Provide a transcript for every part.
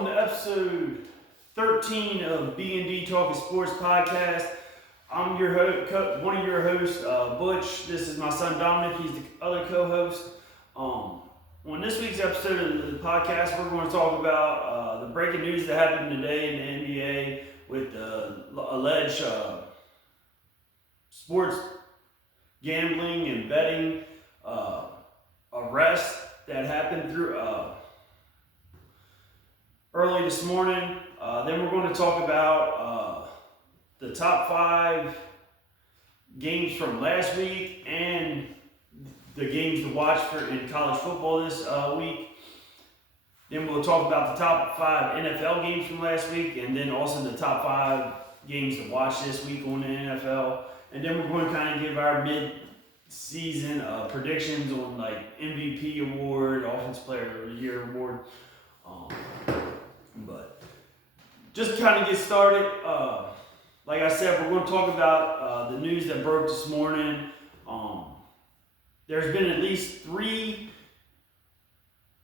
welcome to episode 13 of B&D Talking Sports Podcast. I'm your one of your hosts, Butch. This is my son Dominic. He's the other co-host. On this week's episode of the podcast, we're going to talk about the breaking news that happened today in the NBA with the alleged sports gambling and betting arrest that happened through early this morning. Then we're going to talk about the top 5 games from last week and the games to watch in college football this week. Then we'll talk about the top 5 NFL games from last week, and then also the top 5 games to watch this week on the NFL. And then we're going to kind of give our mid-season predictions on like MVP award, Offensive Player of the Year award. But just to kind of get started, like I said, we're going to talk about the news that broke this morning. There's been at least 3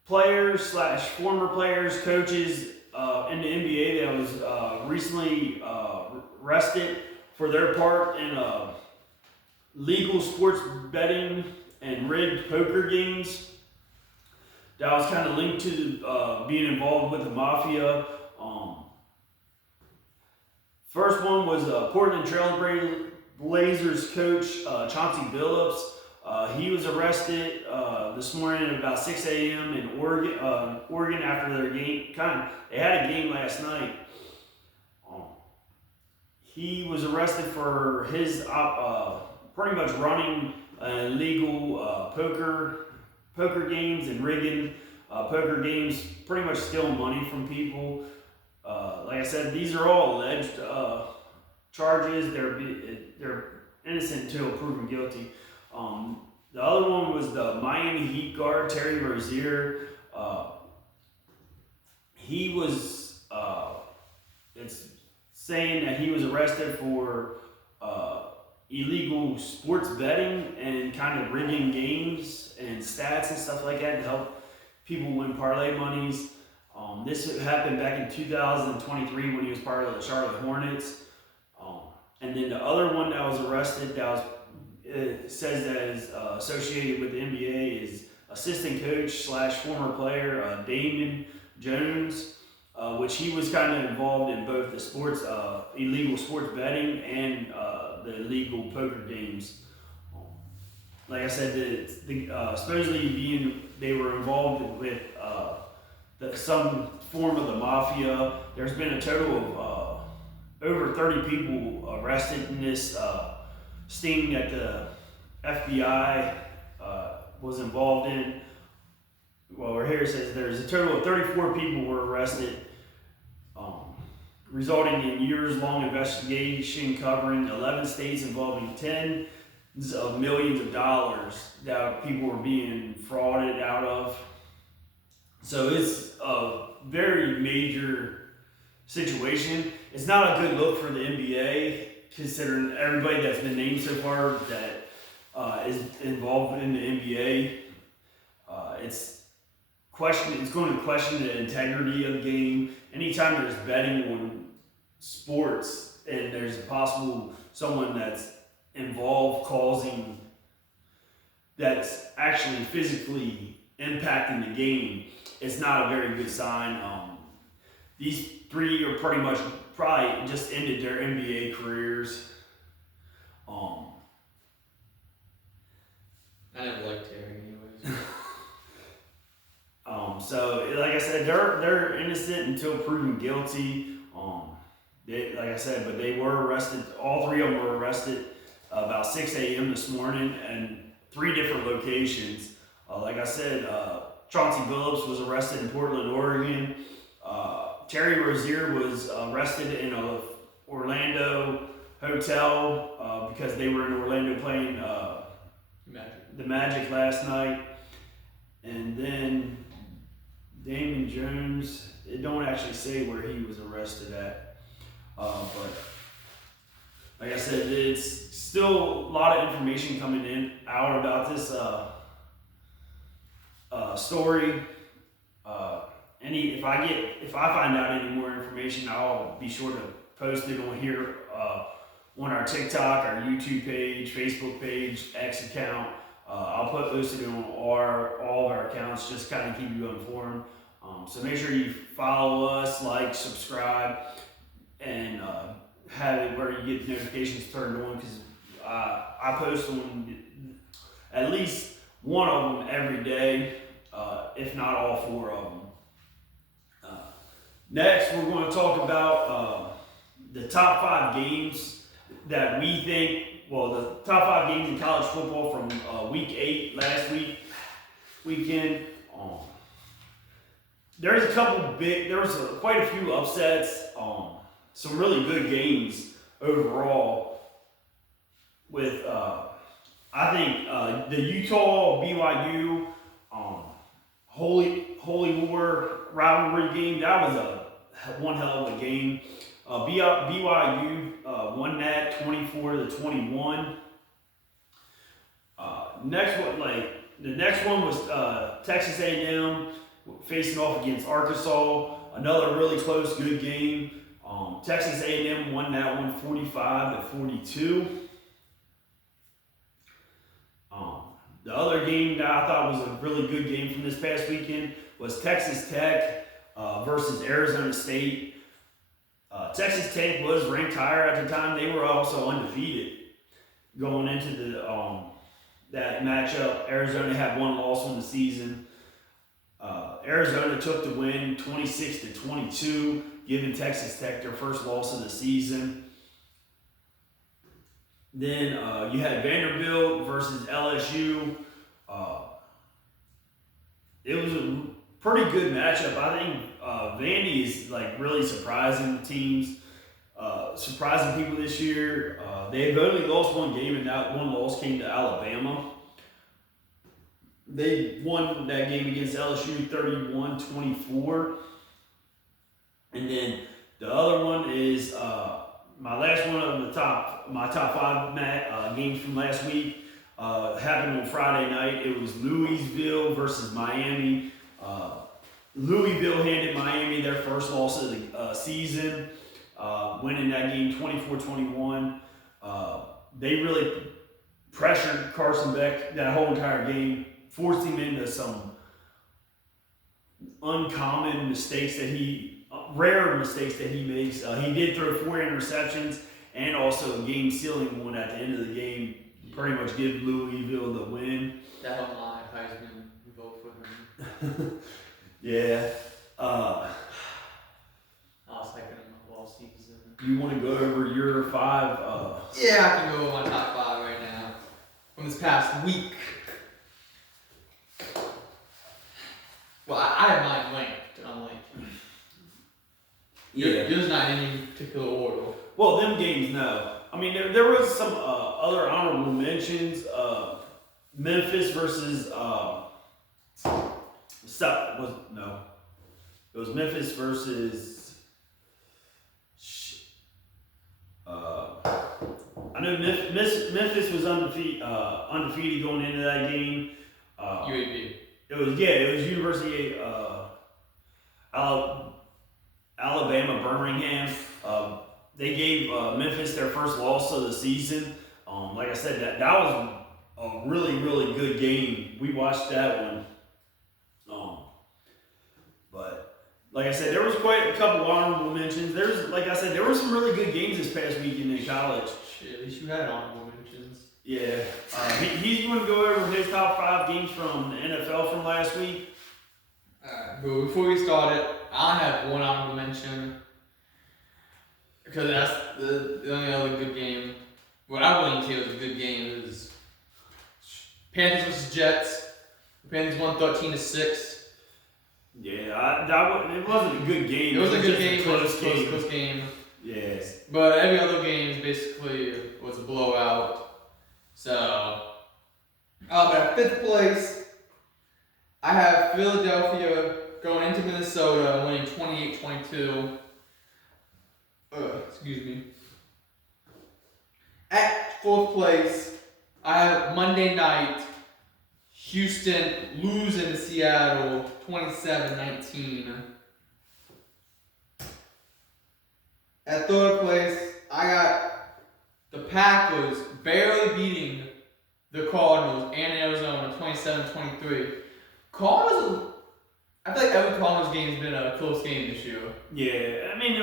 players / former players, coaches in the NBA that was recently arrested for their part in legal sports betting and rigged poker games that was kind of linked to being involved with the mafia. First one was Portland Trail Blazers coach Chauncey Billups. He was arrested this morning at about 6 a.m. in Oregon after their game. They had a game last night. He was arrested for his pretty much running illegal poker games and rigging poker games, pretty much stealing money from people. Like I said, these are all alleged charges. They're innocent until proven guilty. The other one was the Miami Heat guard, Terry Rozier. He was, it's saying that he was arrested for illegal sports betting and kind of rigging games and stats and stuff like that to help people win parlay monies. This happened back in 2023 when he was part of the Charlotte Hornets. And then the other one that was arrested it says that is associated with the NBA is assistant coach / former player Damon Jones, which he was kind of involved in both the sports illegal sports betting and the illegal poker games. Like I said, supposedly they were involved with some form of the mafia. There's been a total of over 30 people arrested in this sting that the FBI was involved in. Well, here it says there's a total of 34 people were arrested, resulting in years-long investigation covering 11 states involving tens of millions of dollars that people were being frauded out of. So it's a very major situation. It's not a good look for the NBA, considering everybody that's been named so far that is involved in the NBA. It's going to question the integrity of the game. Anytime there's betting on sports and there's a possible someone that's involved causing that's actually physically impacting the game, it's not a very good sign. These 3 are pretty much probably just ended their NBA careers. I never liked Terry anyways. So like I said, they're innocent until proven guilty. Like I said, but they were arrested. All 3 of them were arrested about 6 a.m. this morning in 3 different locations. Like I said, Chauncey Billups was arrested in Portland, Oregon. Terry Rozier was arrested in a Orlando hotel because they were in Orlando playing the Magic last night. And then Damon Jones, it don't actually say where he was arrested at. But like I said, it's still a lot of information coming out about this story. if I find out any more information, I'll be sure to post it on here, on our TikTok, our YouTube page, Facebook page, X account. I'll post it on all of our accounts, just kind of keep you informed. So make sure you follow us, like, subscribe, and have it where you get notifications turned on, because I post on at least one of them every day, if not all 4 of them. Next, we're going to talk about the top 5 games that we think, the top 5 games in college football from week 8 last weekend. There was quite a few upsets, some really good games overall. With I think the Utah BYU Holy War rivalry game, that was one hell of a game. BYU won that 24-21. The next one was Texas A&M facing off against Arkansas. Another really close, good game. Texas A&M won that one 45-42. The other game that I thought was a really good game from this past weekend was Texas Tech versus Arizona State. Texas Tech was ranked higher at the time. They were also undefeated going into that matchup. Arizona had 1 loss on the season. Arizona took the win 26-22, giving Texas Tech their first loss of the season. Then you had Vanderbilt versus LSU. It was a pretty good matchup. I think Vandy is really surprising teams, surprising people this year. They've only lost 1 game, and that 1 loss came to Alabama. They won that game against LSU 31-24. And then the other one is my last one of my top 5 games from last week happened on Friday night. It was Louisville versus Miami. Louisville handed Miami their first loss of the season, winning that game 24-21. They really pressured Carson Beck that whole entire game, forced him into some uncommon mistakes rare mistakes that he makes. He did throw 4 interceptions and also a game-sealing one at the end of the game, pretty much give Louisville the win. That whole line, Heisman, vote for him. Yeah. I was hyping him up all season. You want to go over your 5? Yeah, I can go over my top 5 right now from this past week. Well, I have mine linked. I'm like, yours not in any particular order. Well, them games, no. I mean, there was some other honorable mentions. Memphis versus it was Memphis versus. I know Memphis was undefeated going into that game. UAB. It was University Alabama Birmingham. They gave Memphis their first loss of the season. Like I said, that was a really, really good game. We watched that one. But like I said, there was quite a couple honorable mentions. There were some really good games this past weekend in college. Shit, at least you had honorable mentions. Yeah. He's going to go over his top 5 games from the NFL from last week. Alright, but before we start it, I have one honorable mention. Because that's the only other good game. What I wouldn't say was a good game is Panthers versus Jets. The Panthers won 13-6. Yeah, it wasn't a good game. It was a good game. It was a close game. Yes. But every other game basically was a blowout. So, but at 5th place, I have Philadelphia going into Minnesota winning 28-22. Excuse me. At 4th place, I have Monday night, Houston losing to Seattle 27-19. At third place, I got the Packers barely beating the Cardinals and Arizona 27-23. Cardinals, I feel like every Cardinals game has been a close game this year. Yeah, I mean,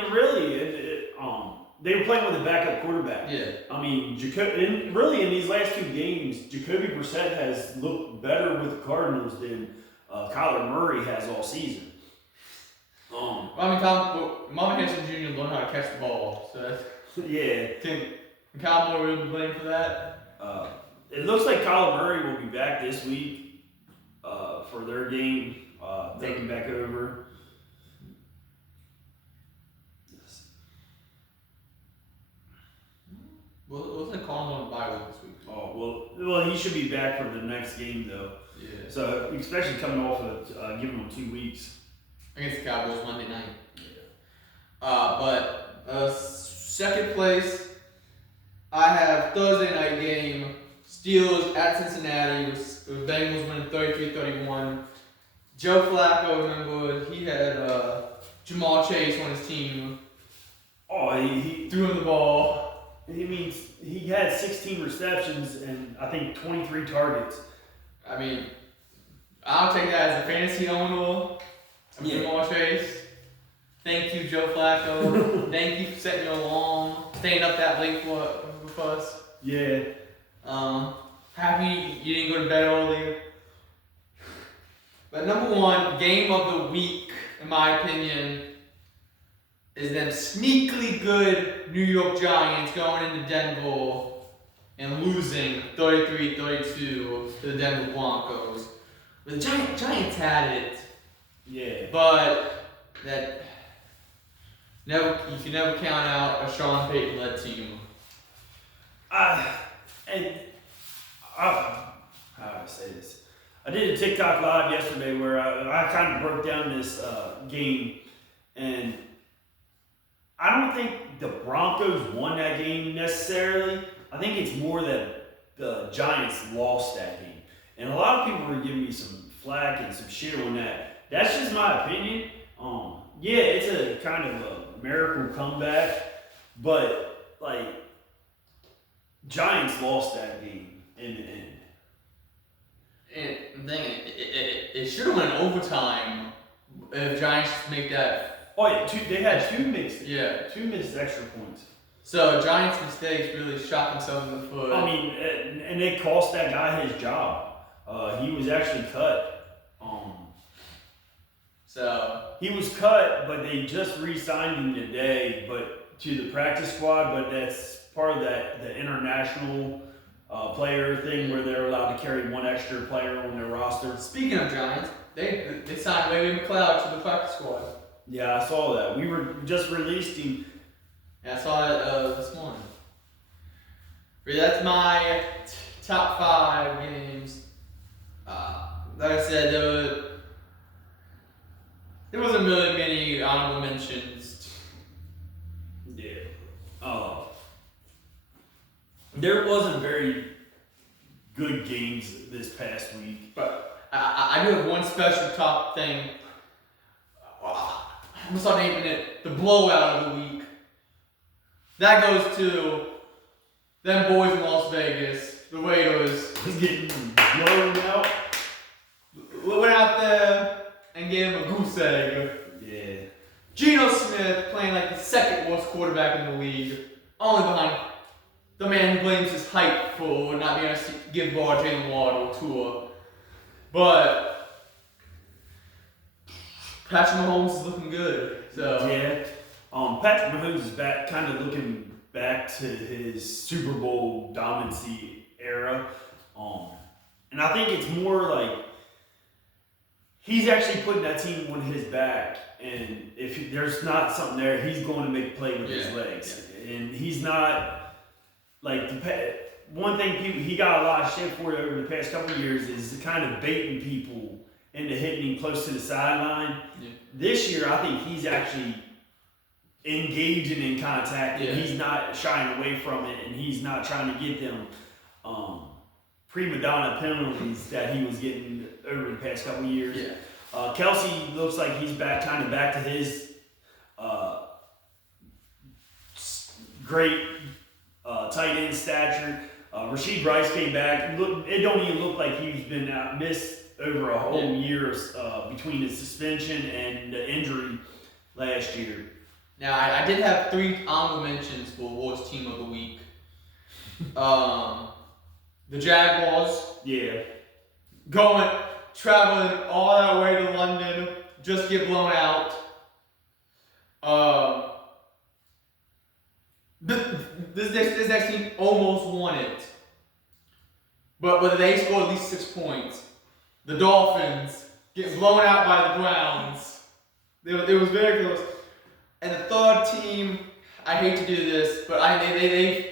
they were playing with a backup quarterback. Yeah. I mean, in these last 2 games, Jacoby Brissett has looked better with the Cardinals than Kyler Murray has all season. Marvin Harrison Jr. learned how to catch the ball, so yeah. Can Kyler Murray really be blamed for that? It looks like Kyler Murray will be back this week for their game, taking back over. Well, it looks like Cardinals on a bye week this week. Oh, well, he should be back for the next game, though. Yeah. So, especially coming off of giving him 2 weeks. Against the Cowboys Monday night. Yeah. Second place, I have Thursday night game. Steelers at Cincinnati with Bengals winning 33-31. Joe Flacco, remember, he had Jamar Chase on his team. Oh, he threw him the ball. He had 16 receptions and I think 23 targets. I mean, I'll take that as a fantasy owner. Jamar Chase. Thank you, Joe Flacco. Thank you for setting your alarm, staying up that late with us. Yeah. Happy you didn't go to bed early. But number one game of the week, in my opinion, is them sneakily good New York Giants going into Denver and losing 33-32 to the Denver Broncos. The Giants had it. Yeah. But you can never count out a Sean Payton-led team. How do I say this? I did a TikTok live yesterday where I kind of broke down this game, and I don't think the Broncos won that game necessarily. I think it's more that the Giants lost that game. And a lot of people were giving me some flack and some shit on that. That's just my opinion. Yeah, it's a kind of a miracle comeback, but like Giants lost that game in the end. And the thing, it should have went overtime if Giants just make that. Oh yeah, they had two missed extra points. So Giants' mistakes really shot themselves in the foot. I mean, and it cost that guy his job. He was actually cut. So he was cut, but they just re-signed him today, but to the practice squad. But that's part of the international player thing where they're allowed to carry one extra player on their roster. Speaking of Giants, they signed Ray McLeod to the practice squad. Yeah, I saw that. We were just released him. Yeah, I saw that this morning. But that's my top 5 games. Like I said, there wasn't really many honorable mentions. Yeah. There wasn't very good games this past week. But I do have one special top thing. I'm going to start naming it the blowout of the week. That goes to them boys in Las Vegas, the Raiders. He's getting blown out. Went out there and gave him a goose egg. Yeah. Geno Smith playing like the second worst quarterback in the league, only behind the man who blames his height for not being able to give ball to Jalen Waddle or Tua. But Patrick Mahomes is looking good. So yeah. Patrick Mahomes is back, kind of looking back to his Super Bowl dominancy era. And I think it's more like he's actually putting that team on his back, and if there's not something there, he's going to make a play with his legs. Yeah. And he's not like one thing he got a lot of shit for over the past couple of years is kind of baiting people into hitting him close to the sideline. Yeah. This year, I think he's actually engaging in contact, and he's not shying away from it, and he's not trying to get them prima donna penalties that he was getting over the past couple of years. Yeah. Kelsey looks like he's back to his great tight end stature. Rasheed Rice came back. It don't even look like he's been missed over a whole year between his suspension and the injury last year. Now, I did have 3 honorable mentions for worst team of the week. The Jaguars. Yeah. Traveling all that way to London, just get blown out. This next team almost won it. But they scored at least 6 points. The Dolphins get blown out by the Browns. It was very close. And the third team, I hate to do this, but they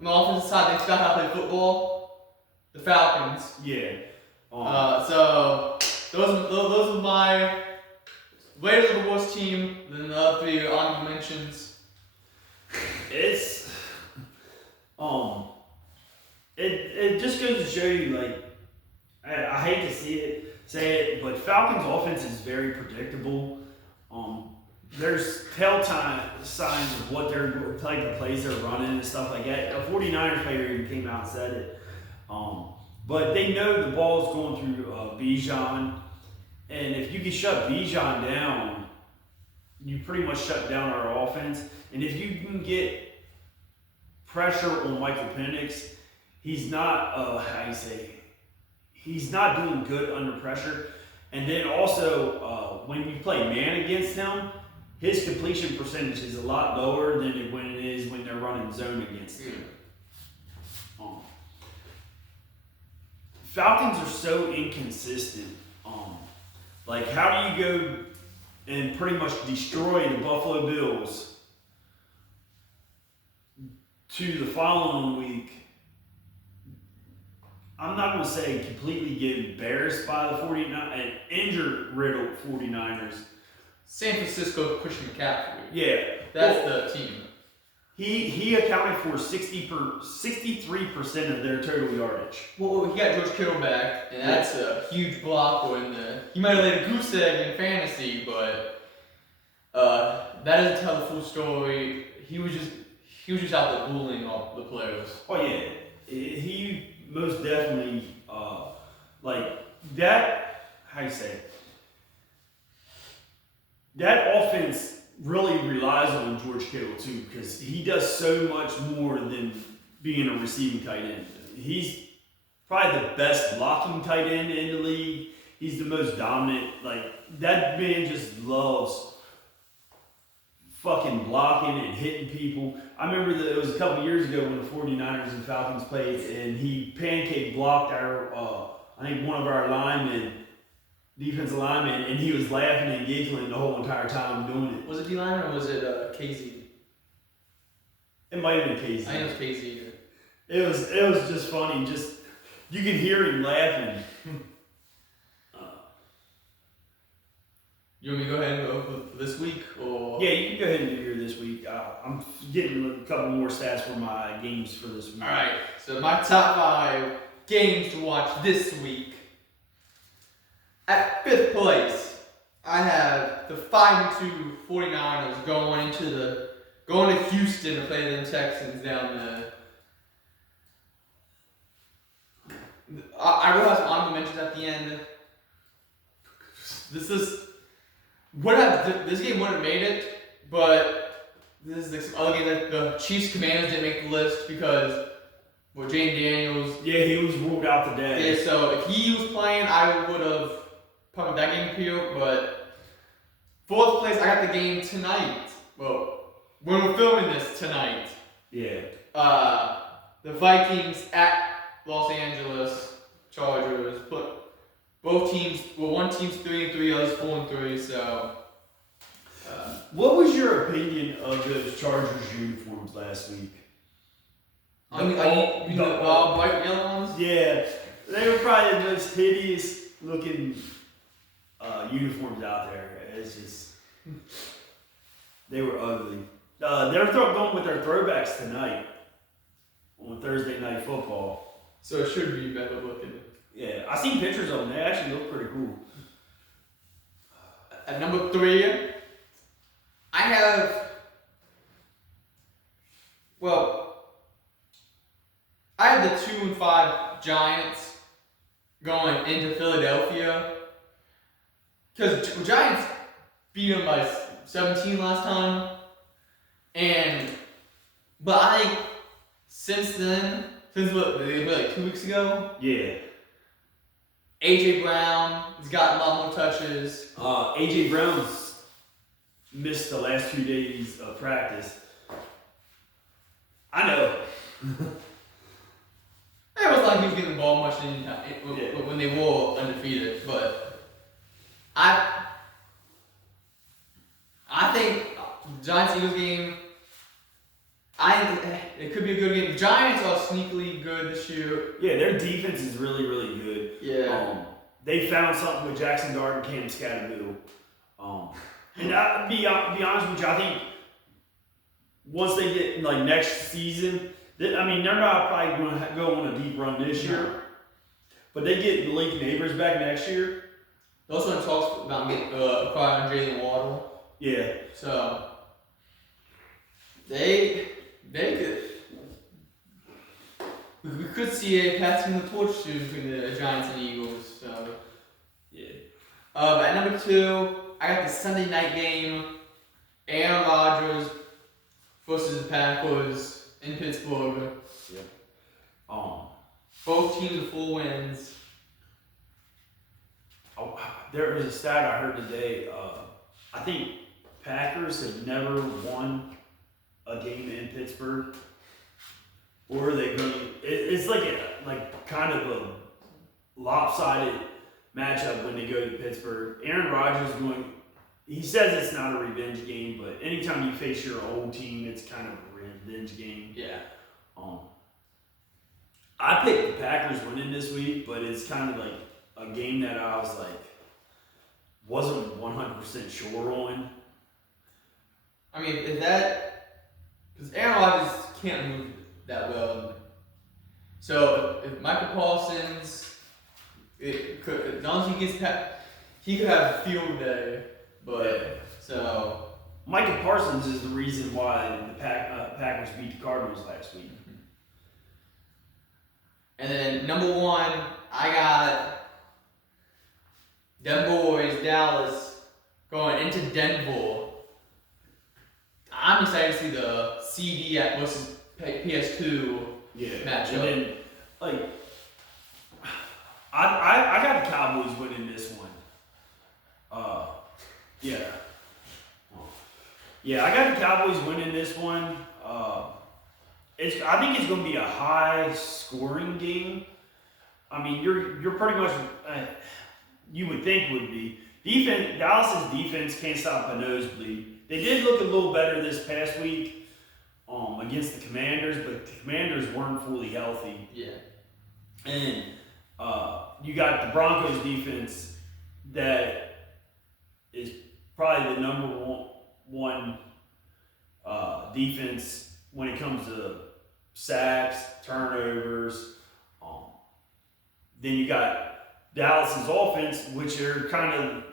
on the offensive side, they forgot how to play football. The Falcons. Yeah. So those are my Raiders are the worst team. Then the other 3 are honorable mentions. It's it just goes to show you, like, I hate to say it, but Falcons' offense is very predictable. There's telltale signs of what type of plays they're running and stuff like that. A 49ers player even came out and said it. But they know the ball's going through Bijan, and if you can shut Bijan down, you pretty much shut down our offense. And if you can get pressure on Michael Penix, he's not he's not doing good under pressure. And then also when you play man against him, his completion percentage is a lot lower than when it is when they're running zone against him. Falcons are so inconsistent. Like, how do you go and pretty much destroy the Buffalo Bills to the following week? I'm not going to say completely get embarrassed by the 49ers and injured-riddled 49ers. San Francisco Christian McCaffrey. Yeah. That's the team. He accounted for 63% of their total yardage. Well, he got George Kittle back, and that's a huge block. He might have laid a goose egg in fantasy, but that doesn't tell the full story. He was just out there bullying all the players. Oh yeah, he most definitely like that. How you say it? That offense really relies on George Kittle too, because he does so much more than being a receiving tight end. He's probably the best blocking tight end in the league. He's the most dominant. Like, that man just loves fucking blocking and hitting people. I remember that it was a couple years ago when the 49ers and Falcons played, and he pancake blocked our I think one of our defensive linemen, and he was laughing and giggling the whole entire time doing it. Was it D-line or was it KZ? It might have been KZ. I think it was KZ. It was just funny. Just, you can hear him laughing. You want me to go ahead and go for this week, or? Yeah, you can go ahead and do your this week. I'm getting a couple more stats for my games for this week. All right. So my top 5 games to watch this week. At 5th place, I have the 5-2 49ers going to Houston to play the Texans down there. I will have some honorable mentions at the end. This game wouldn't have made it, but this is some other games like the Chiefs Commanders didn't make the list because Jane Daniels. Yeah, he was ruled out today. Yeah, so if he was playing, I would have probably that game appeal. But 4th place, I got the game tonight. Well, when we're filming this tonight. Yeah. The Vikings at Los Angeles Chargers. Both teams, one team's 3-3, others 4-3. So, what was your opinion of those Chargers uniforms last week? the white and yellow ones? Yeah, they were probably the most hideous looking uniforms out there. It's just, they were ugly. They're going with their throwbacks tonight on Thursday Night Football. So it should be better looking. Yeah, I seen pictures of them. They actually look pretty cool. At number 3, I have. Well, I have the 2-5 Giants going into Philadelphia. Because Giants beat them by 17 last time. But I think since then, since what, they played like 2 weeks ago? Yeah. A.J. Brown has gotten a lot more touches. A.J. Brown's missed the last 2 days of practice. I know. It was like he was getting the ball much when they were undefeated, but I think Giants-Eagles game, it could be a good game. Giants are sneakily good this year. Yeah, their defense is really, really good. Yeah. They found something with Jackson Dart and Cam Scatterbill. And I'll be honest with you, I think once they get like next season, they're not probably going to go on a deep run this year, but they get Malik Neighbors back next year. They also talks about acquiring Jalen Waddle. Yeah. So they could. We could see a passing the torch soon between the Giants and Eagles. So yeah. At number 2, I got the Sunday night game. Aaron Rodgers versus the Packers in Pittsburgh. Yep. Both teams with 4 wins. There was a stat I heard today. I think Packers have never won a game in Pittsburgh. Or are they going to? It's like kind of a lopsided matchup when they go to Pittsburgh. Aaron Rodgers he says it's not a revenge game, but anytime you face your old team, it's kind of a revenge game. Yeah. I picked the Packers winning this week, but it's kind of like a game that I was wasn't 100% sure on. I mean, because Aaron Rodgers can't move that well. So if Michael Parsons, as long as he gets he could have a field day. But so Michael Parsons is the reason why the Packers beat the Cardinals last week. And then number 1, I got them boys, Dallas, going into Denver. I'm excited to see the CD versus PS2 matchup. And then, I got the Cowboys winning this one. Yeah, I got the Cowboys winning this one. I think it's going to be a high scoring game. I mean, you're pretty much you would think would be Dallas's defense can't stop a nosebleed. They did look a little better this past week against the Commanders, but the Commanders weren't fully healthy. Yeah. And you got the Broncos defense that is probably the number one defense when it comes to sacks, turnovers. Then you got Dallas's offense, which are kind of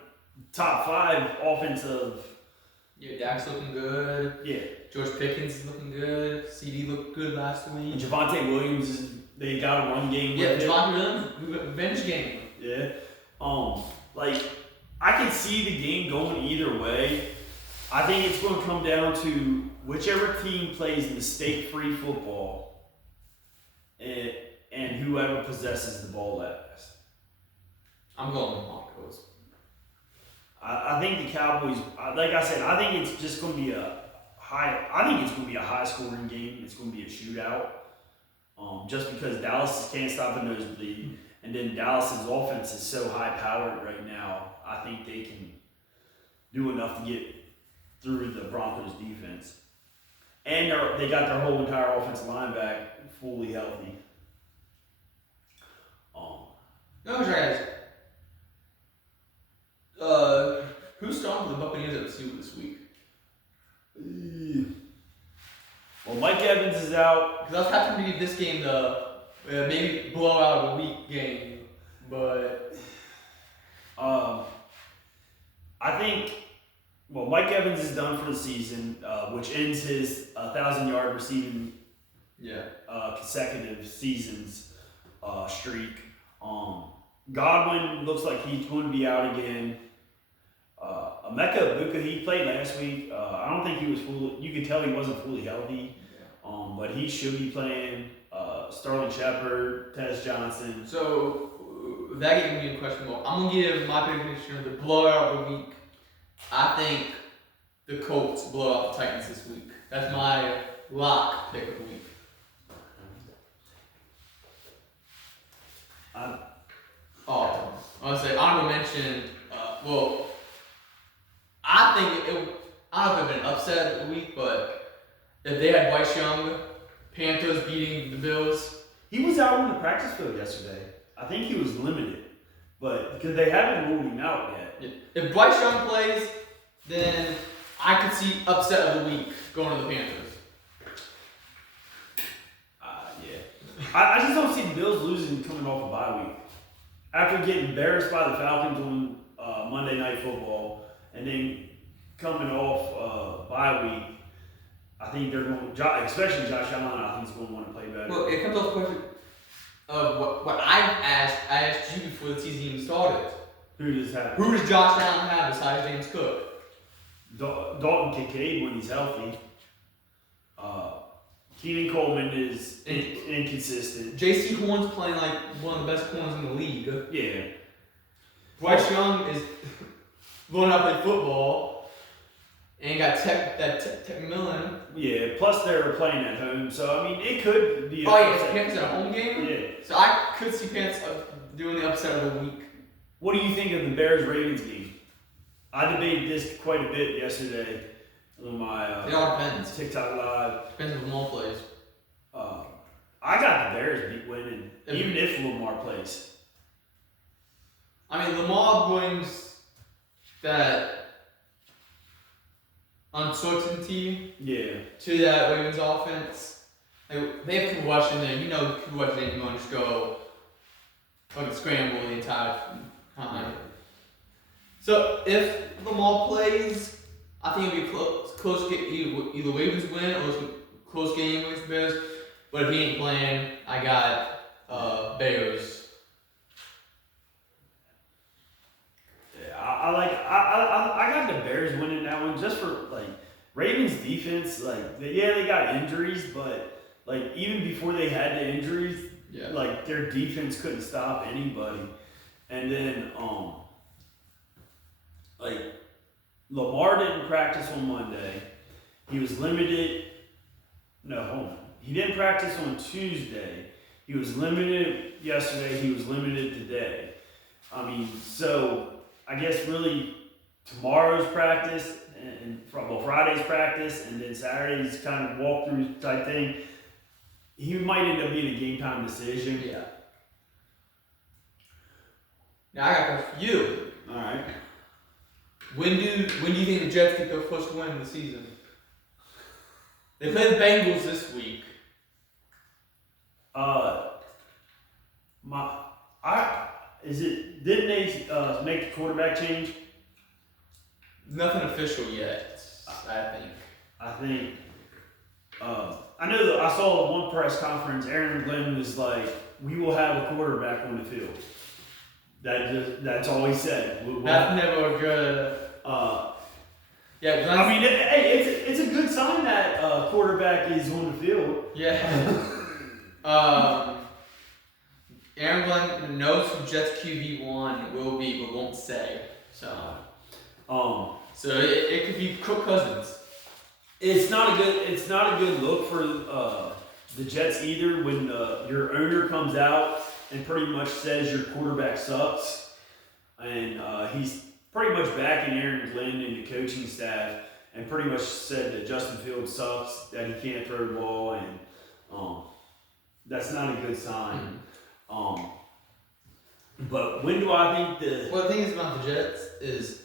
top 5 offensive. Yeah, Dak's looking good. Yeah. George Pickens is looking good. CD looked good last week. And Javonte Williams, they got a run game. Yeah, Javonte Williams, revenge game. Yeah. I can see the game going either way. I think it's going to come down to whichever team plays mistake-free football and whoever possesses the ball last. I'm going with Broncos. I think the Cowboys, like I said, I think it's just going to be a high-scoring game. It's going to be a shootout. Just because Dallas can't stop a nosebleed, and then Dallas's offense is so high-powered right now, I think they can do enough to get through the Broncos defense. And they got their whole entire offensive line back fully healthy. No, guys. Who's starting for the Buccaneers at the Super this week? Well, Mike Evans is out. Because I was happening to give this game the maybe blow out a weak game, but I think, well, Mike Evans is done for the season, which ends his 1,000-yard receiving consecutive seasons streak. Godwin looks like he's going to be out again. Emeka Ibuka, he played last week. I don't think he was you could tell he wasn't fully healthy, but he should be playing. Sterling Shepard, Tez Johnson. So that game will be questionable. I'm gonna give my prediction of the blowout of the week. I think the Colts blow out the Titans this week. That's my lock pick of the week. I want to say honorable mention. I think I don't know if it would have been an upset of the week, but if they had Bryce Young, Panthers beating the Bills. He was out on the practice field yesterday. I think he was limited, but because they haven't ruled him out yet. If Bryce Young plays, then I could see upset of the week going to the Panthers. Yeah. I just don't see the Bills losing coming off a bye week. After getting embarrassed by the Falcons on Monday Night Football, and then coming off bye week, I think they're going to, especially Josh Allen, I think he's going to want to play better. Well, it comes off the question of what I asked you before the season even started. Who does Josh Allen have besides James Cook? Dalton Kincaid when he's healthy. Keenan Coleman is inconsistent. J.C. Horn's playing like one of the best corners in the league. Yeah. Bryce Young is learning how to play football. And you got Tech Millen. Yeah, plus they're playing at home, so I mean it could be. Panthers at a home game? Yeah. So I could see Panthers doing the upset of the week. What do you think of the Bears-Ravens game? I debated this quite a bit yesterday on my it all depends. TikTok Live. Depends if Lamar plays. I got the Bears winning, even if Lamar plays. I mean, Lamar brings that uncertainty to that Ravens offense. They have Cooper Rush in there. You know Cooper Rush ain't going to just go fucking scramble the entire time. So if Lamar plays, I think it'll be a close game. Either Ravens win or it's a close game against the Bears. But if he ain't playing, I got Bears. I got the Bears winning that one just for Ravens defense. They got injuries, but even before they had the injuries, their defense couldn't stop anybody. And then Lamar didn't practice on Monday. He was limited. No, hold on. He didn't practice on Tuesday. He was limited yesterday. He was limited today. I mean, so I guess really tomorrow's practice and Friday's practice and then Saturday's kind of walkthrough type thing. He might end up being a game time decision. Yeah. Now I got one for you. All right. When do you think the Jets get their first win of the season? They play the Bengals this week. Didn't they make the quarterback change? Nothing official yet, I think. I know that I saw one press conference. Aaron Glenn was like, "We will have a quarterback on the field." That's all he said. That's never good. Yeah, I mean, it's a good sign that quarterback is on the field. Yeah. Aaron Glenn knows who Jets QB1 will be, but won't say. So it could be Kirk Cousins. It's not a good look for the Jets either when your owner comes out and pretty much says your quarterback sucks, and he's pretty much backing Aaron Glenn and the coaching staff, and pretty much said that Justin Fields sucks, that he can't throw the ball, and that's not a good sign. But when do I think Well, the thing is about the Jets is,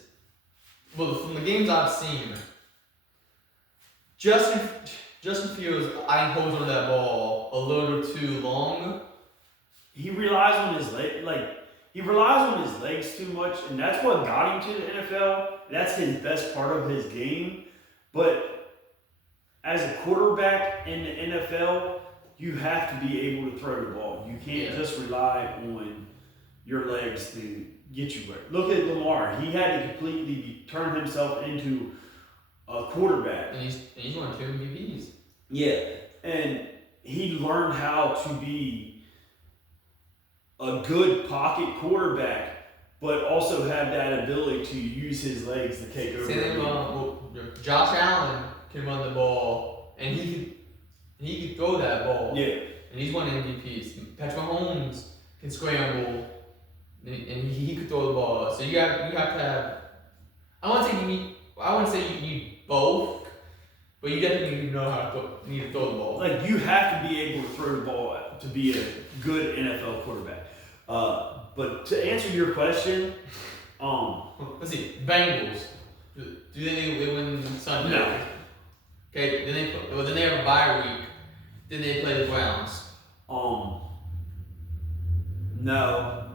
from the games I've seen, Justin Fields, I think, holds on to that ball a little too long, he relies on his he relies on his legs too much, and that's what got him to the NFL. That's his best part of his game. But as a quarterback in the NFL, you have to be able to throw the ball. You can't just rely on your legs to get you where. Look at Lamar. He had to completely turn himself into a quarterback. And he's won 2 MVPs. Yeah, and he learned how to be a good pocket quarterback, but also have that ability to use his legs to take over. Josh Allen can run the ball, and he can throw that ball. Yeah, and he's won MVPs. Patrick Mahomes can scramble, and he could throw the ball. So you have to have. I wouldn't say you need both, but you definitely need to know how to throw the ball. like you have to be able to throw the ball to be a good NFL quarterback. But to answer your question, let's see, Bengals. Do they win Sunday? No. Okay, then they have a bye week. Then they play the Browns. No.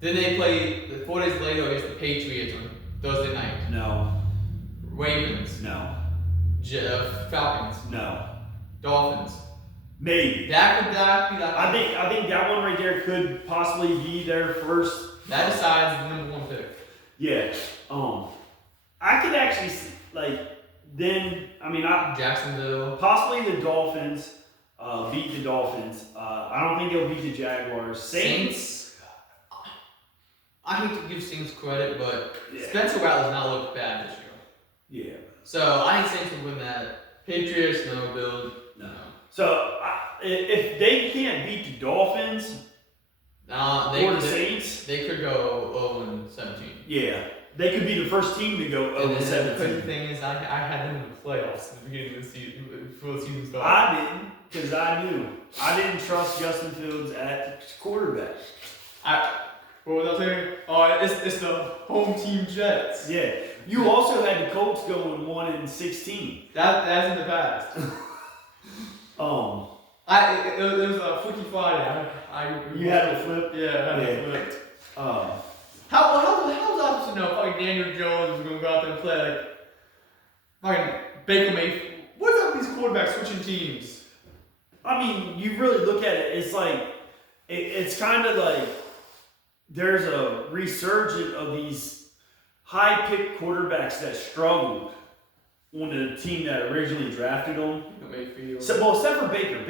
Then they play 4 days later against the Patriots on Thursday night. No. Ravens. No. Falcons. No. Dolphins. Maybe. That could be I think that one right there could possibly be their first. That decides the number 1 pick. Yeah. I could actually Jacksonville. possibly the Dolphins beat the Dolphins. I don't think they'll beat the Jaguars. Saints. I hate to give Saints credit, but Spencer Rattler's not looked bad this year. Yeah. So I think Saints will win that. Patriots, no. Bills, no. So if they can't beat the Dolphins or the Saints, they could go 0-17. Yeah, they could be the first team to go 0-17. The thing is, I had them in the playoffs at the beginning of the season before the season started. I didn't, because I knew I didn't trust Justin Fields at quarterback. What was I saying? Oh, it's the home team Jets. Yeah, you also had the Colts going 1-16. That's in the past. It was a Freaky Friday. You had to flip? Yeah, I had to flip. How was I supposed to know fucking Daniel Jones was going to go out there and play like fucking Baker Mayfield? What's up with these quarterbacks switching teams? I mean, you really look at it, it's like, it's kind of like there's a resurgence of these high-picked quarterbacks that struggled on the team that originally drafted them. Mayfield. Well, except for Baker.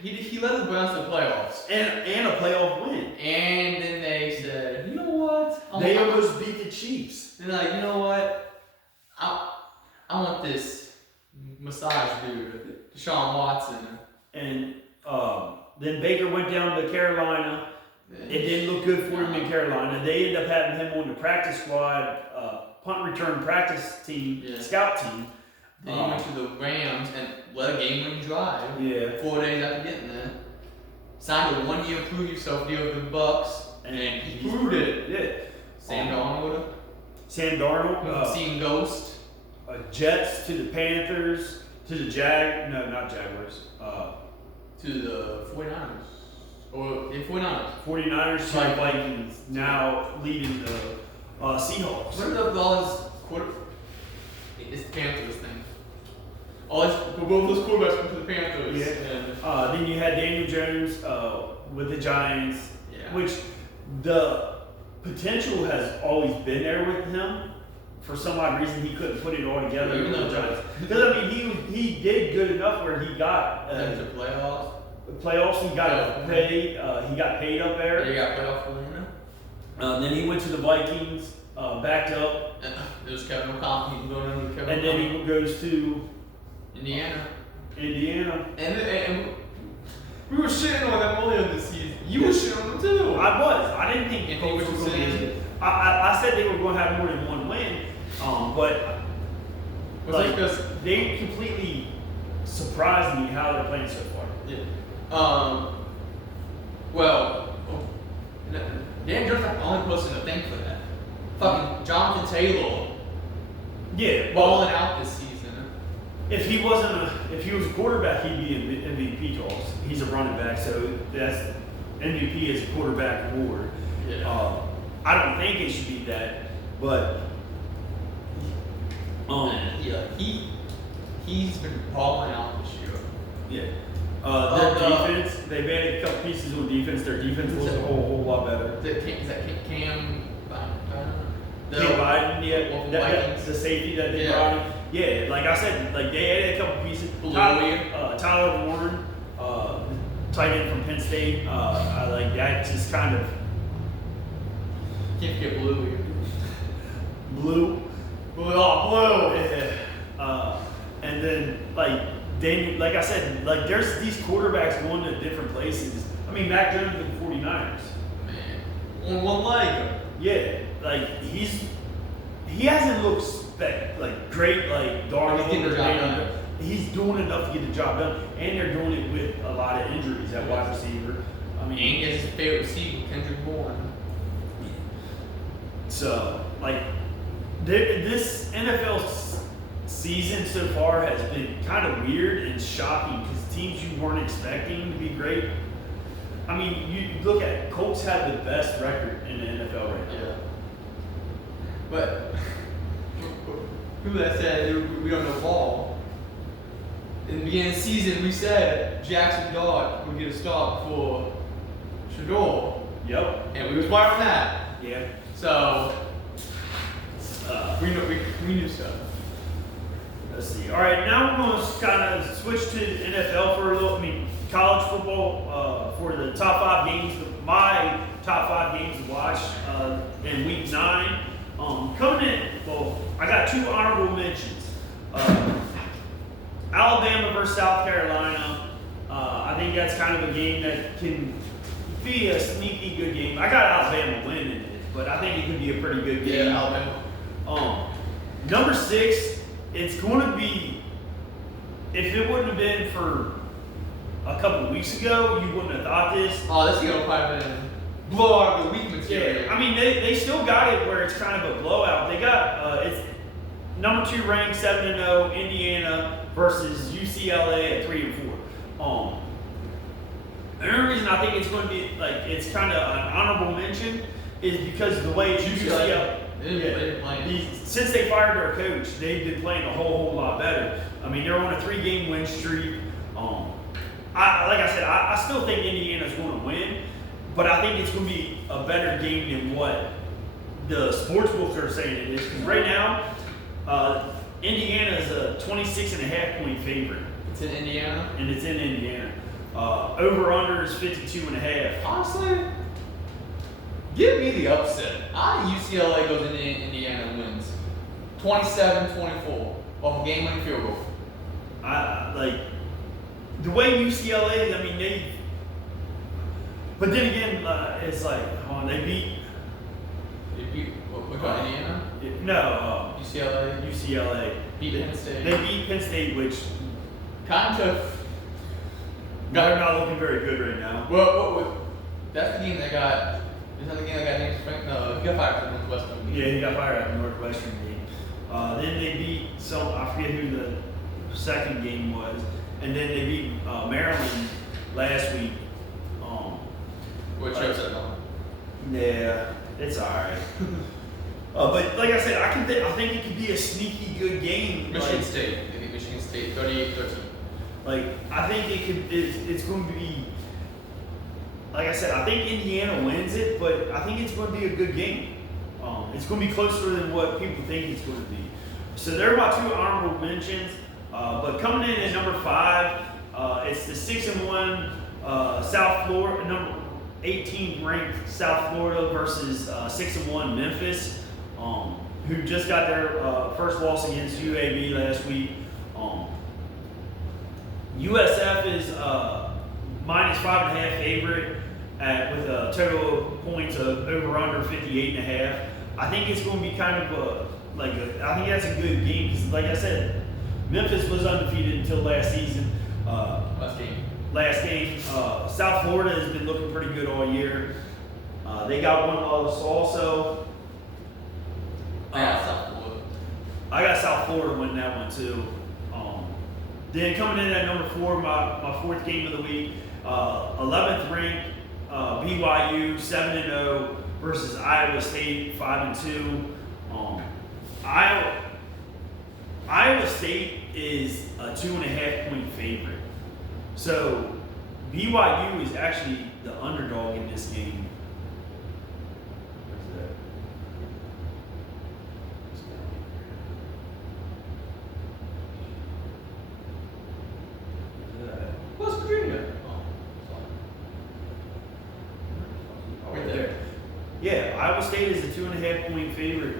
He led the Browns to the playoffs. And a playoff win. And then they said, you know what? They almost beat the Chiefs. They're like, you know what? I want this massage dude, Deshaun Watson. And then Baker went down to Carolina. It didn't look good for him in Carolina. They ended up having him on the practice squad, punt return practice team, scout team. Then he went to the Rams and let a game-winning drive. Yeah. 4 days after getting there. Signed a 1-year prove yourself deal with the Bucks. And he proved it. Yeah. Sam Darnold. Seeing Ghost. Jets to the Panthers to the not Jaguars. To the 49ers. Or the 49ers. 49ers to the Vikings. Now leading the Seahawks. What up with all this It's the Panthers thing. Both those quarterbacks went to the Panthers. Yeah. Then you had Daniel Jones with the Giants, which the potential has always been there with him. For some odd reason, he couldn't put it all together with the Giants. Because I mean, he did good enough where he got the playoffs. Playoffs. He got paid. He got paid up there. Yeah, he got playoff winner. Then he went to the Vikings, backed up. It was Kevin O'Connell. He going under Kevin. And then he goes to Indiana. And we were shitting on them earlier this season. You were shitting on them too. I was. I didn't think the Colts were going to be good. I said they were going to have more than one win, but they completely surprised me how they're playing so far. Yeah. Dan Jones is the only person to thank for that. Fucking Jonathan Taylor. Yeah. Balling out this season. If he was a quarterback, he'd be in MVP talks. He's a running back, so that's MVP is a quarterback award. Yeah. I don't think it should be that, but he's been balling out this year. yeah. Their defense, they've added a couple pieces on defense. Their defense looks a whole lot better. Is that Cam? Cam Biden, yeah. That's the safety that they brought in. Yeah, like I said, like they added a couple pieces. Tyler Warren, tight end from Penn State. I like that. Just kind of can't forget Blue. Blue. Yeah. And then like I said, like there's these quarterbacks going to different places. I mean, Mac Jones with the 49ers. Man, on one leg. Yeah, like he hasn't looked great, like dark. He's getting the job done. He's doing enough to get the job done, and they're doing it with a lot of injuries at wide receiver. I mean, and he has his favorite receiver, Kendrick Bourne. So, like, this NFL season so far has been kind of weird and shocking because teams you weren't expecting to be great. I mean, you look at Colts have the best record in the NFL right now. Yeah. But who that said we don't know ball? In the beginning of the season, we said Jackson Dart would get a start for Shador. Yep. And we was right on that. Yeah. So we knew stuff. Let's see. All right, now we're going to kind of switch to NFL for a little. I mean, college football for the top 5 games. My top 5 games to watch in Week 9. Coming in, well, I got 2 honorable mentions. Alabama versus South Carolina. I think that's kind of a game that can be a sneaky good game. I got Alabama winning it, but I think it could be a pretty good game. Yeah, Alabama. Number 6, it's going to be, if it wouldn't have been for a couple weeks ago, you wouldn't have thought this. Oh, this is going to probably been blowout of the week material. Yeah, I mean, they still got it where it's kind of a blowout. They got, it's number 2 ranked 7-0 Indiana versus UCLA at 3-4. The only reason I think it's going to be, like, it's kind of an honorable mention is because the way UCLA, since they fired their coach, they've been playing a whole lot better. I mean, they're on a 3-game win streak. Like I said, I still think Indiana's going to win, but I think it's going to be a better game than what the sports books are saying it is. Because right now, Indiana is a 26.5-point favorite. It's in Indiana? And it's in Indiana. Over-under is 52.5. Honestly, give me the upset. UCLA goes into Indiana and wins 27-24 off a game-winning field goal. Like the way UCLA, I mean but then again, it's like they beat. They beat Indiana? No, UCLA beat Penn State. They beat Penn State, which kind of. They're not looking very good right now. Well, that's the game that got. Is that the game that got James Frank? No, he got fired from Northwestern game. Yeah, he got fired at the Northwestern game. Then they beat I forget who the second game was, and then they beat Maryland last week. Which upset them? Yeah, it's alright. But like I said, I think it could be a sneaky good game. Michigan State. They beat Michigan State 38-13. Like I think it's going to be. Like I said, I think Indiana wins it, but I think it's going to be a good game. It's going to be closer than what people think it's going to be. So there are my 2 honorable mentions. But coming in at number 5, it's the 6-1 South Florida, number 18 ranked South Florida versus 6-1 Memphis, who just got their first loss against UAB last week. USF is minus 5.5 favorite with a total of points of over under 58.5. I think it's going to be kind of I think that's a good game because, like I said, Memphis was undefeated until last season. Last game. South Florida has been looking pretty good all year. They got one loss also. I got South Florida winning that one too. Then coming in at number 4, my 4th game of the week, 11th ranked BYU 7-0 versus Iowa State 5-2. Iowa State is a 2.5 point favorite. So BYU is actually the underdog in this game. Where's that? What's Virginia? Right there. Yeah, Iowa State is a 2.5 point favorite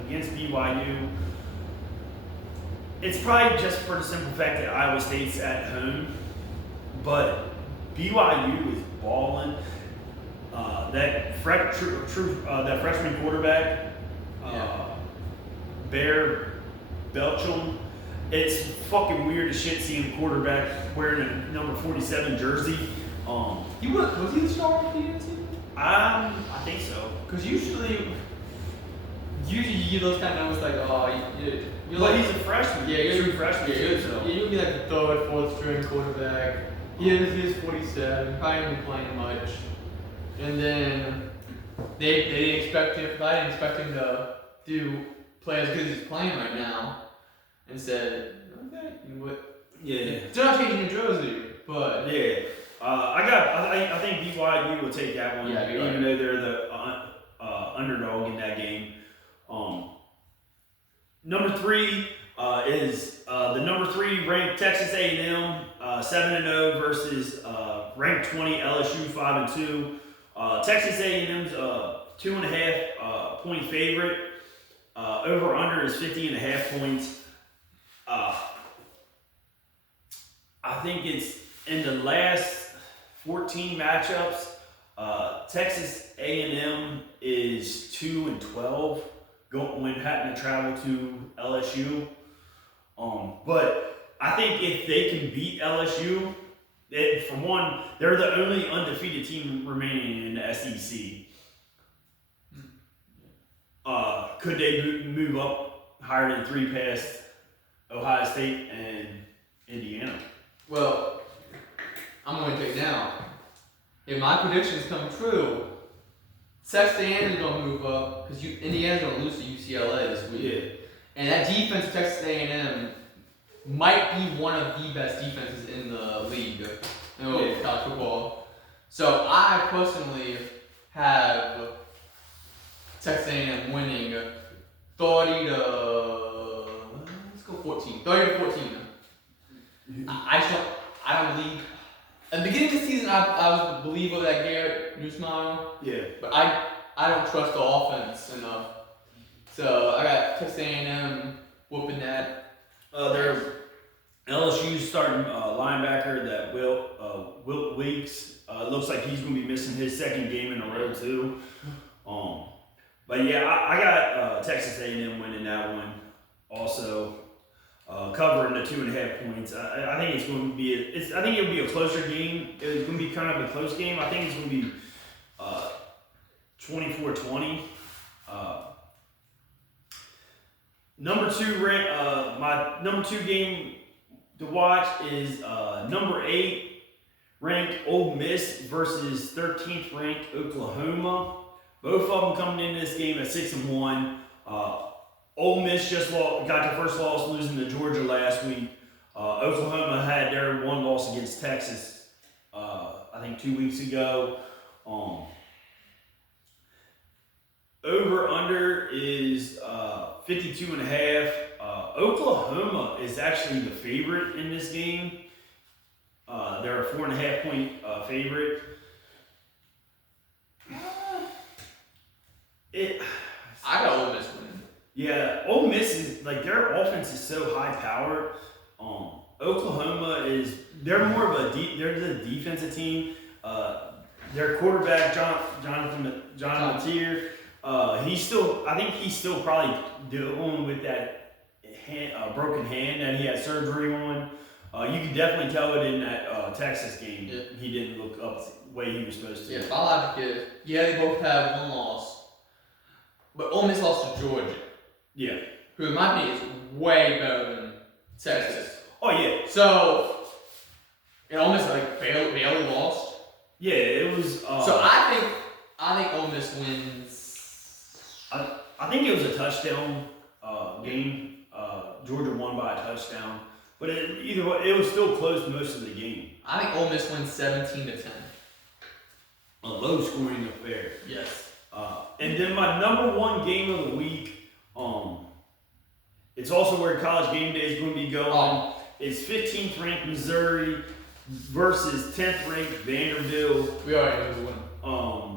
against BYU. It's probably just for the simple fact that Iowa State's at home, but BYU is balling. That freshman quarterback, Bear Belchum. It's fucking weird as shit seeing the quarterback wearing a number 47 jersey. Was he the star of the UNC? I think so. Because usually you get those kind of numbers like, you're But like, he's a freshman. yeah, you're true freshman. you'll be like the third, fourth string quarterback. He's 47, probably not playing much. And then they didn't expect him. I didn't expect him to play as good as he's playing right now. And said, okay, what? Yeah. They're not changing New Jersey, but Yeah. I think BYU will take that one, Yeah, even though they're the underdog in that game. Number 3 is the number 3 ranked Texas A&M 7-0 versus ranked 20 LSU 5-2. Texas A&M's 2.5 point favorite. Over under is 50.5 points. I think it's in the last 14 matchups. Texas A&M is 2-12 when having to travel to LSU. But I think if they can beat LSU, for one, they're the only undefeated team remaining in the SEC. Could they move up higher than 3 past Ohio State and Indiana? well, I'm going to take it now. If my predictions come true, Texas A&M is going to move up because Indiana's going to lose to UCLA this week. Yeah. And that defense of Texas A&M might be one of the best defenses in the league in college football. So I personally have Texas A&M winning 30 to 14. 30 to 14. I don't believe. At the beginning of the season, I was a believer of that Garrett Newsmile. Yeah. But I don't trust the offense enough. So I got Texas A&M whooping that. Their LSU's starting linebacker, that Wilt Weeks. Looks like he's going to be missing his second game in a row too. But yeah, I got Texas A&M winning that one. Also, covering the 2.5 points. I think it's going to be. I think it'll be a closer game. It's going to be kind of a close game. I think it's going to be 24-20. Number 2 my number 2 game to watch is number 8 ranked Ole Miss versus 13th ranked Oklahoma. Both of them coming into this game at 6-1. Ole Miss just got their first loss, losing to Georgia last week. Oklahoma had their one loss against Texas, I think 2 weeks ago. Over under is 52.5. Oklahoma is actually the favorite in this game. They're a 4.5 point favorite. I got Ole Miss winning. Yeah, Ole Miss is like their offense is so high powered. Oklahoma they're more of they're the defensive team. Their quarterback Jonathan Matier, I think he's still probably dealing with that broken hand that he had surgery on. You can definitely tell it in that Texas game. Yeah. He didn't look up the way he was supposed to. Yeah, my logic is, they both have one loss. But Ole Miss lost to Georgia. Yeah. Who in my opinion is way better than Texas. Oh yeah. So, Ole Miss barely lost. Yeah, it was. So I think Ole Miss wins. I think it was a touchdown game. Georgia won by a touchdown, but either way, it was still close most of the game. I think Ole Miss wins 17-10. A low scoring affair. Yes. And then my number one game of the week. It's also where College Game Day is going to be going. It's 15th ranked Missouri versus 10th ranked Vanderbilt. We already know who won.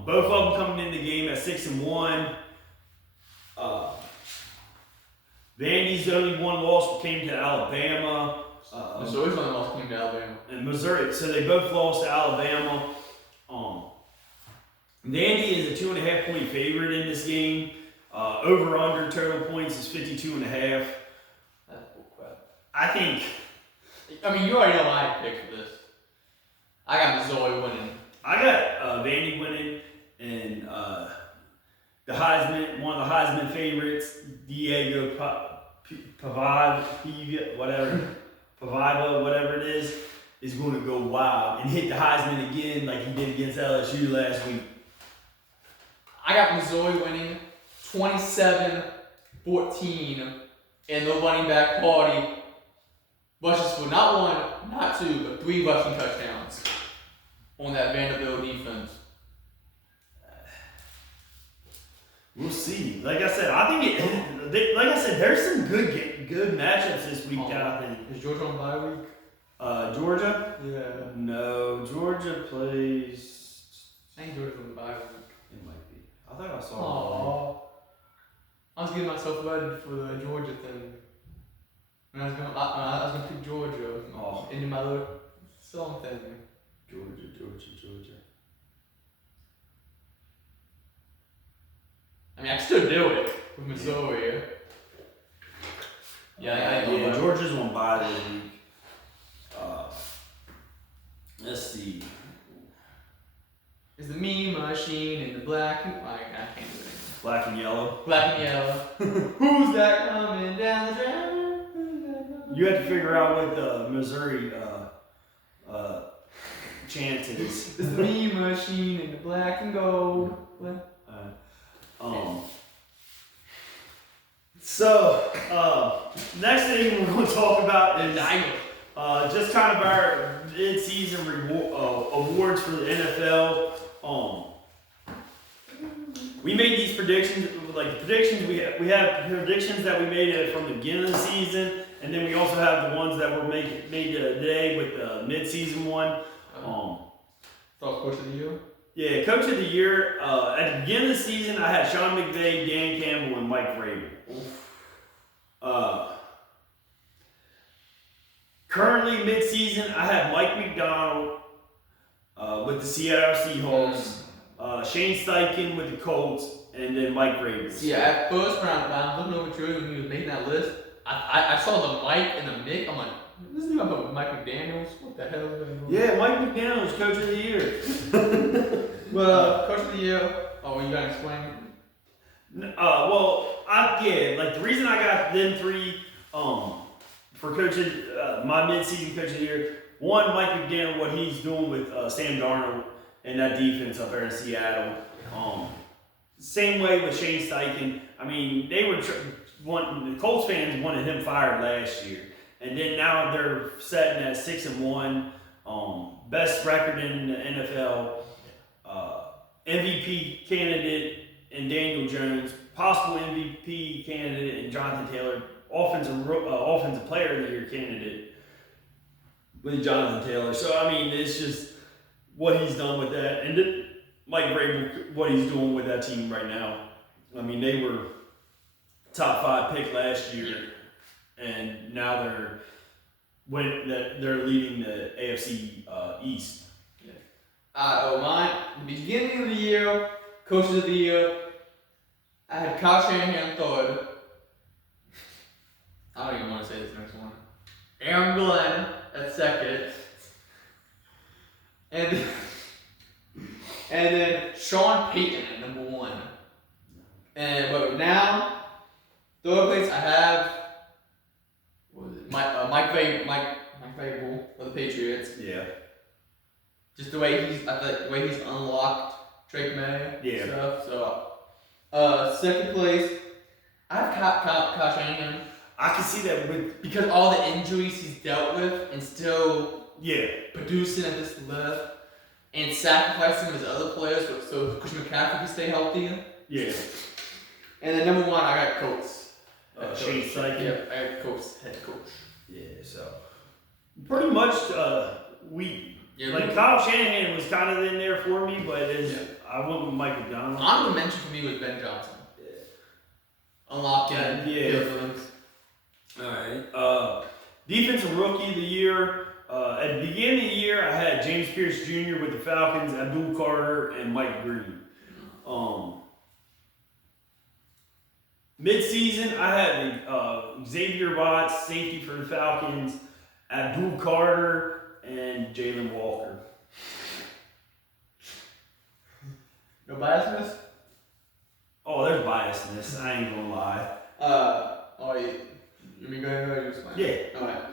Both of them coming in the game at 6-1. Vandy's only one loss came to Alabama. Missouri's only loss came to Alabama. And Missouri, so they both lost to Alabama. Vandy is a 2.5 point favorite in this game. Over under total points is 52.5. That's bullcrap. I think. I mean, you already know my pick for this. I got Missouri winning. I got Vandy winning, and the Heisman, one of the Heisman favorites, Diego Pavada, whatever it is going to go wild and hit the Heisman again like he did against LSU last week. I got Missouri winning 27-14, and the running back party rushes for not one, not two, but 3 rushing touchdowns on that Vanderbilt defense. We'll see. Like I said, I think there's some good matchups this week. I think. Is Georgia on bye week? Georgia? Yeah. No, Georgia plays. I think Georgia's on bye week. It might be. I thought I saw. Aww. I was getting myself ready for the Georgia thing. And I was gonna pick Georgia into my little song thing. Georgia. I mean, I can still do it with Missouri. Yeah. Georgia's on bye this week. Let's see. Is the meme machine in the black and I can't do it. Black and yellow. Black and yellow. Who's that coming down the drain? You have to figure out what the Missouri chant is. It's the meme machine in the black and gold. Next thing we're going to talk about is Diamond. just kind of our mid-season awards for the NFL. We made these predictions, we have predictions that we made from the beginning of the season, and then we also have the ones that were made today with the mid-season one. Coach of the year? Yeah, Coach of the Year. At the beginning of the season, I had Sean McVay, Dan Campbell, and Mike Vrabel. Currently, mid-season, I have Mike McDonald with the Seattle Seahawks, Shane Steichen with the Colts, and then Mike Vrabel. Yeah, at first round, I'm looking over Drew when he was making that list. I saw the Mike and the Mick. I'm like, this is about Mike McDaniels. What the hell is going on? Yeah, Mike McDaniels, Coach of the Year. Coach of the Year. Oh, you gotta explain. The reason I got them three for coaching my mid-season Coach of the Year. One, Mike McDaniel, what he's doing with Sam Darnold and that defense up there in Seattle. Same way with Shane Steichen. I mean, they were the Colts fans wanted him fired last year, and then now they're setting at 6-1, best record in the NFL, MVP candidate in Daniel Jones, possible MVP candidate in Jonathan Taylor, offensive player of the year candidate with Jonathan Taylor. So I mean, it's just what he's done with that, and Mike Vrabel, what he's doing with that team right now. I mean, they were top 5 pick last year, and now they're leading the AFC East. Mine, the beginning of the year, Coach of the Year, I had Kyle Shanahan third. I don't even want to say this next one. Aaron Glenn at second. And then Sean Payton at number 1. But now, third place I have Mike Vrabel for the Patriots. Yeah. Just the way he's unlocked Drake May Yeah. stuff. So, second place, I have Kyle Shanahan. I can see that with Because all the injuries he's dealt with and still producing at this level and sacrificing his other players so Christian McCaffrey can stay healthy. Yeah. And then number one, I got Colts. Shane Steichen. Yep, I got Colts head coach. Yeah, so pretty much Kyle Shanahan was kind of in there for me, but I went with Mike McDonald. Honorable mention for me was Ben Johnson. Yeah. Unlocking. Alright. Defensive Rookie of the Year. At the beginning of the year, I had James Pierce Jr. with the Falcons, Abdul Carter, and Mike Green. Mid-season, I had Xavier Watts, safety for the Falcons, Abdul Carter, and Jalen Walker. No biasness? Oh, there's biasness. I ain't gonna lie. You mean go ahead? Yeah. Alright.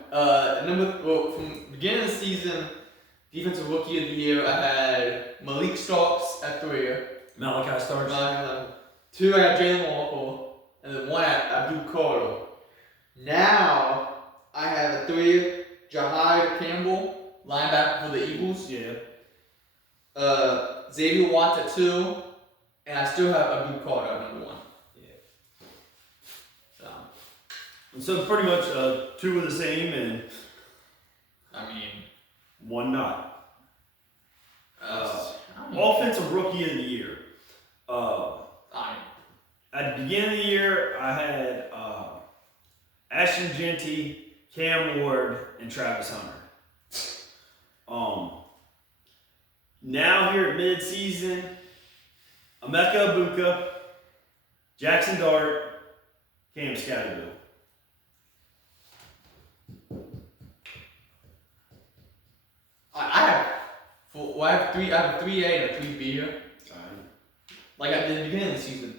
From beginning of the season, defensive rookie of the year, I had Malik Starks at 3. Malachi Starks. 2, I got Jalen Walker. And then 1 at Abdul Carter. Now, I have a 3, Jahid Campbell, linebacker for the Eagles. Yeah. Xavier Watts at 2. And I still have Abdul Carter at number 1. So pretty much 2 are the same and one not. Offensive Rookie of the Year. At the beginning of the year, I had Ashton Genty, Cam Ward, and Travis Hunter. Now here at mid-season, Emeka Egbuka, Jackson Dart, Cam Scatterbill. I have 3A and a 3B here. Like at the beginning of the season.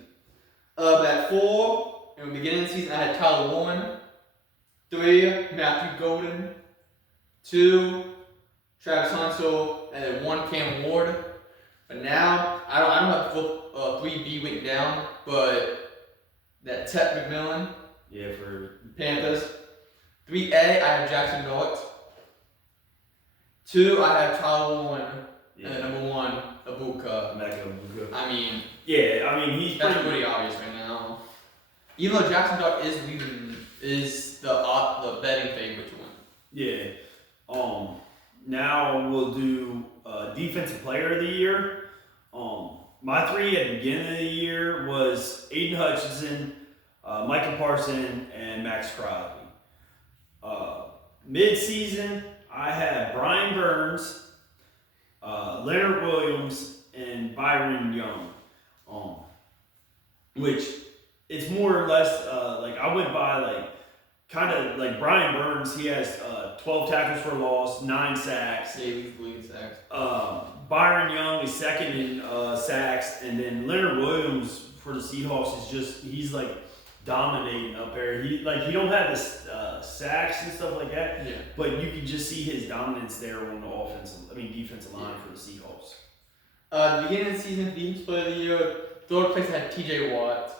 At 4, in the beginning of the season, I had Tyler Warren. 3, Matthew Golden. 2, Travis Huntsell, and then 1, Cam Ward. But now, I don't have the 3B written down, but that Ted McMillan. Yeah, for Panthers. 3A, I have Jackson Dart. 2, I have Tyler Warren. And then number 1, Egbuka. Egbuka. He's pretty obvious right now. Even though Jackson Dart is the betting favorite to win. Yeah. Now we'll do Defensive Player of the Year. My 3 at the beginning of the year was Aiden Hutchinson, Michael Parson, and Max Crosby. Mid-season, I had Brian Burns, Leonard Williams, and Byron Young. Which it's more or less I went by kind of like Brian Burns. He has 12 tackles for loss, 9 sacks. Yeah, he's leading sacks. Byron Young is second in sacks, and then Leonard Williams for the Seahawks he's dominating up there. He don't have the sacks and stuff like that. Yeah. But you can just see his dominance there on the defensive line for the Seahawks. The beginning of the season, Defensive Player of the Year, 3rd place I had TJ Watt.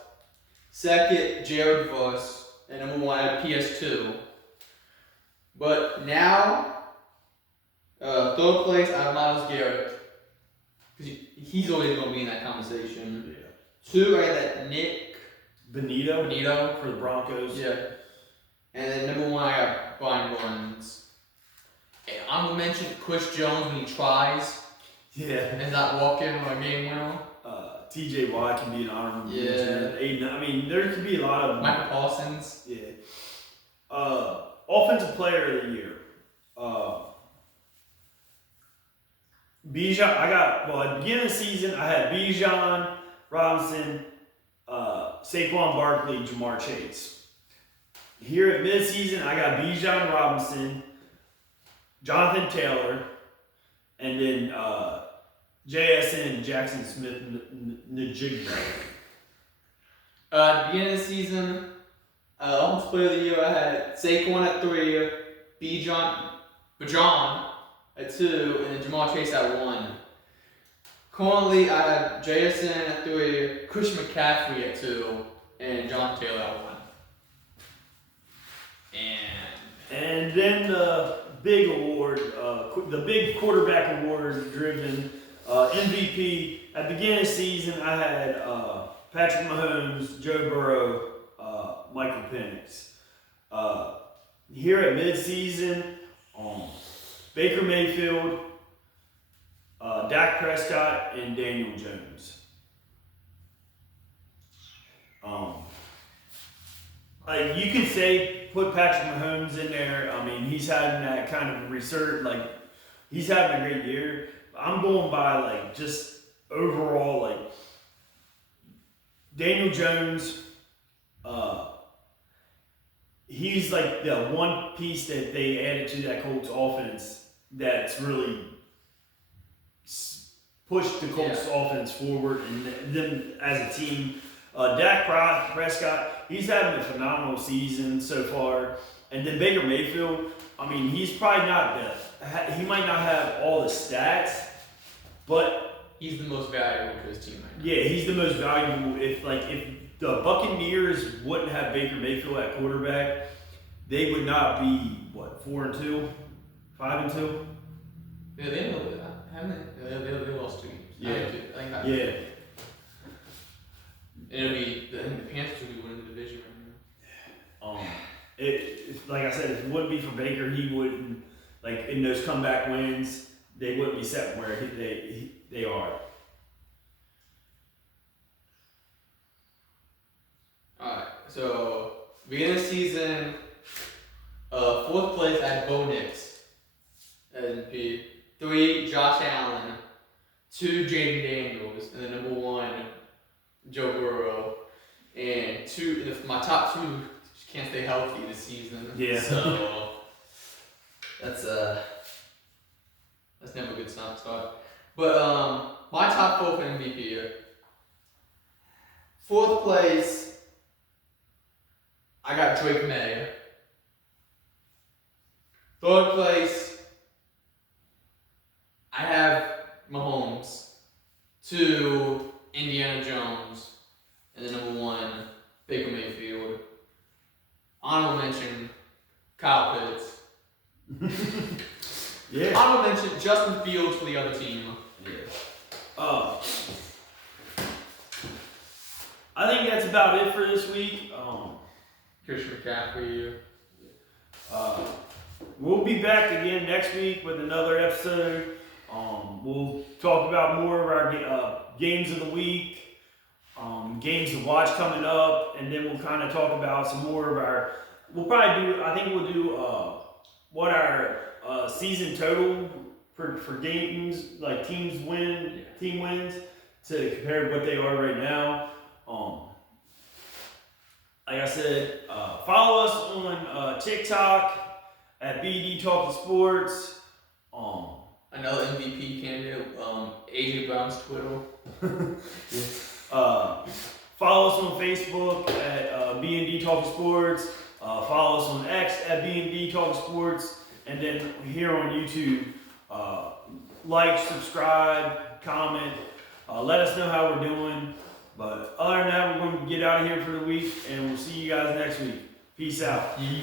2nd, Jared Voss. And number 1 I had PS2. But now, 3rd place I have Myles Garrett. Because he's always going to be in that conversation. Yeah. 2, I got that Nick Benito for the Broncos. Yeah. And then number 1 I got Brian Burns. I'm going to mention Chris Jones when he tries. Yeah. And not walk in on a game winner. TJ Watt can be an honorable mention. Aiden, there could be a lot of Michael Parsons. Yeah. Offensive Player of the Year. Bijan. At the beginning of the season, I had Bijan Robinson, Saquon Barkley, Jamar Chase. Here at midseason, I got Bijan Robinson, Jonathan Taylor, and then JSN Jackson Smith Njigba. At the beginning of the season, Offensive Player of the Year, I had Saquon at 3, Bajan at 2, and then Jamal Chase at 1. Currently, I have JSN at 3, Christian McCaffrey at 2, and John Taylor at 1. And then the big award, the big quarterback award driven MVP. At the beginning of the season, I had Patrick Mahomes, Joe Burrow, Michael Penix. Here at midseason, Baker Mayfield, Dak Prescott, and Daniel Jones. Like you can say, put Patrick Mahomes in there. I mean, he's having that kind of research. Like he's having a great year. I'm going by like just overall like Daniel Jones. He's like the one piece that they added to that Colts offense that's really pushed the Colts offense forward and them as a team. Dak Prescott, he's having a phenomenal season so far. And then Baker Mayfield, I mean, he's probably not he might not have all the stats, but he's the most valuable to his team right now. Yeah, he's the most valuable. If the Buccaneers wouldn't have Baker Mayfield at quarterback, they would not be 4-2, 5-2. Yeah, they know that, haven't they? They lost 2 games. Yeah. I think it'll be. I think the Panthers will be winning the division right now. Like I said, if it wouldn't be for Baker, he wouldn't in those comeback wins. They wouldn't be set where they are. Alright, so beginning of the season, 4th place I had Bo Nix at MVP. 3, Josh Allen. 2, Jaden Daniels, and then number 1, Joe Burrow. And 2, my top 2 just can't stay healthy this season. Yeah. So that's never a good start. But my top 4 for MVP here. 4th place, I got Drake May. 3rd place, I have Mahomes. 2, Indiana Jones. And then number 1, Baker Mayfield. Honorable mention, Kyle Pitts. Yeah. Honorable mention, Justin Fields for the other team. Yeah. I think that's about it for this week. Christian McCaffrey. We'll be back again next week with another episode. We'll talk about more of our games of the week, games to watch coming up, and then we'll kind of talk about some more of our. We'll do what our season total for games, like team wins, to compare to what they are right now. Like I said, follow us on TikTok at B&D Talking Sports. Another MVP candidate, AJ Brown's Twitter. Follow us on Facebook at B&D Talking Sports. Follow us on X at B&D Talking Sports. And then here on YouTube, like, subscribe, comment. Let us know how we're doing. But other than that, we're going to get out of here for the week, and we'll see you guys next week. Peace out. Yeah.